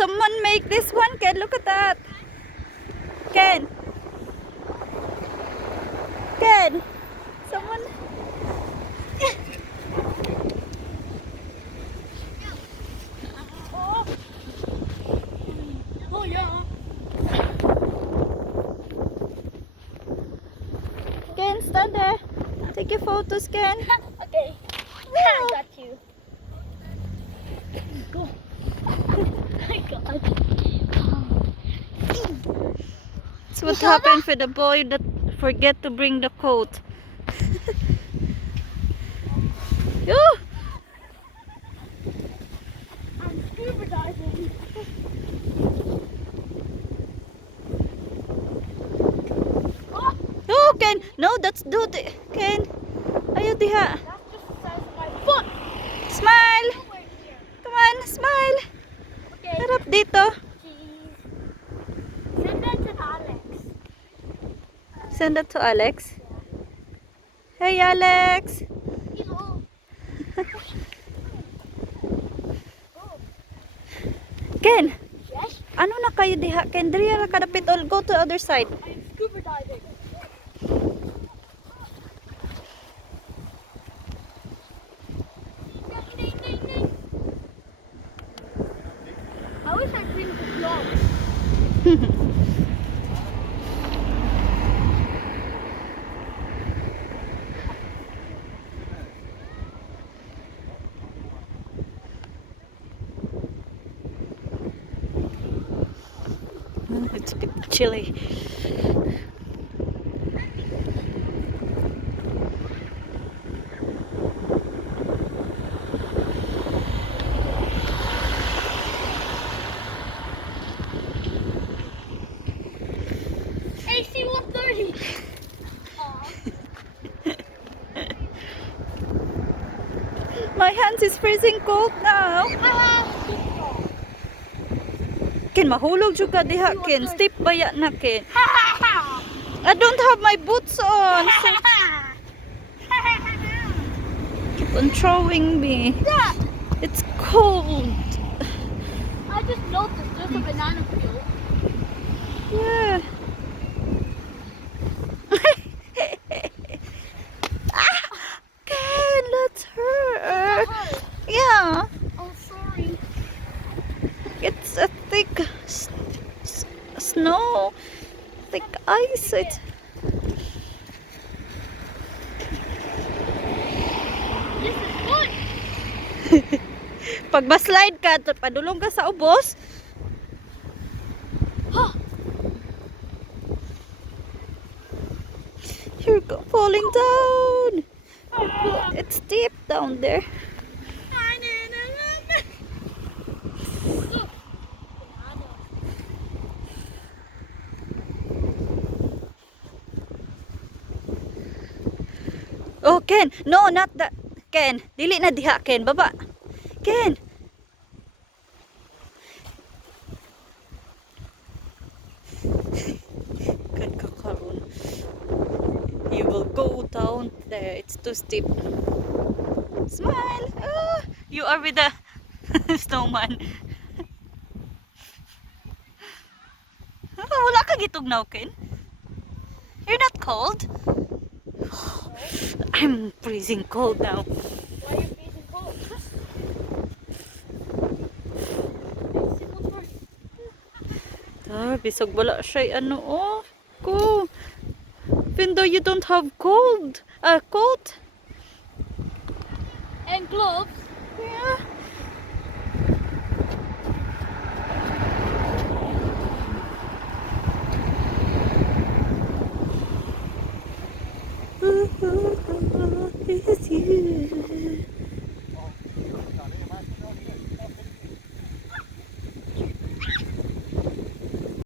someone make this one. Ken, look at that. Ken. Ken. Someone. Oh yeah. Ken, stand there. Take your photos, Ken. Okay. I got you. Go. My God. That's what happened for the boy that forget to bring the coat. Oh, I'm scuba diving. oh, Ken. No, that's do the Ken. Ayaw diha. That's just the size of my foot. Smile. Nowhere near. Come on, smile. Okay. Harap dito. Cheese. Send that to Alex. Send that to Alex. Hey, Alex. Hello. Ken, Yes. ano na kayo diha? Ken, diri ra kadapit all. Go to the other side. I'm scuba diving. Ding, ding, ding. I wish I'd been the vlog. It's a bit chilly. AC 130. My hands is freezing cold now. Ken, mahulog jud ka diha, Ken. Steep baya na, Ken. I don't have my boots on. So keep on throwing me. Dad, It's cold. I just noticed there's a banana peel. Yeah. Ah, Ken, that's her. Yeah. Oh, sorry. It's a thick snow, thick ice. It's This is good. pag ba-slide ka, padulong ka sa ubos. Huh. You're falling down. It's deep down there. Oh, Ken. No, not that. Ken. Dili na diha, Ken. Baba. Ken. Ken kakaroon. You will go down there. It's too steep. Smile. Ah, you are with the snowman. Ah, wala ka gitugnaw, Ken. You're not cold? I'm freezing cold now. Why are you freezing cold? Bisag wala siya ano oh. Ko. Even though you don't have cold. Coat. And gloves. Yeah.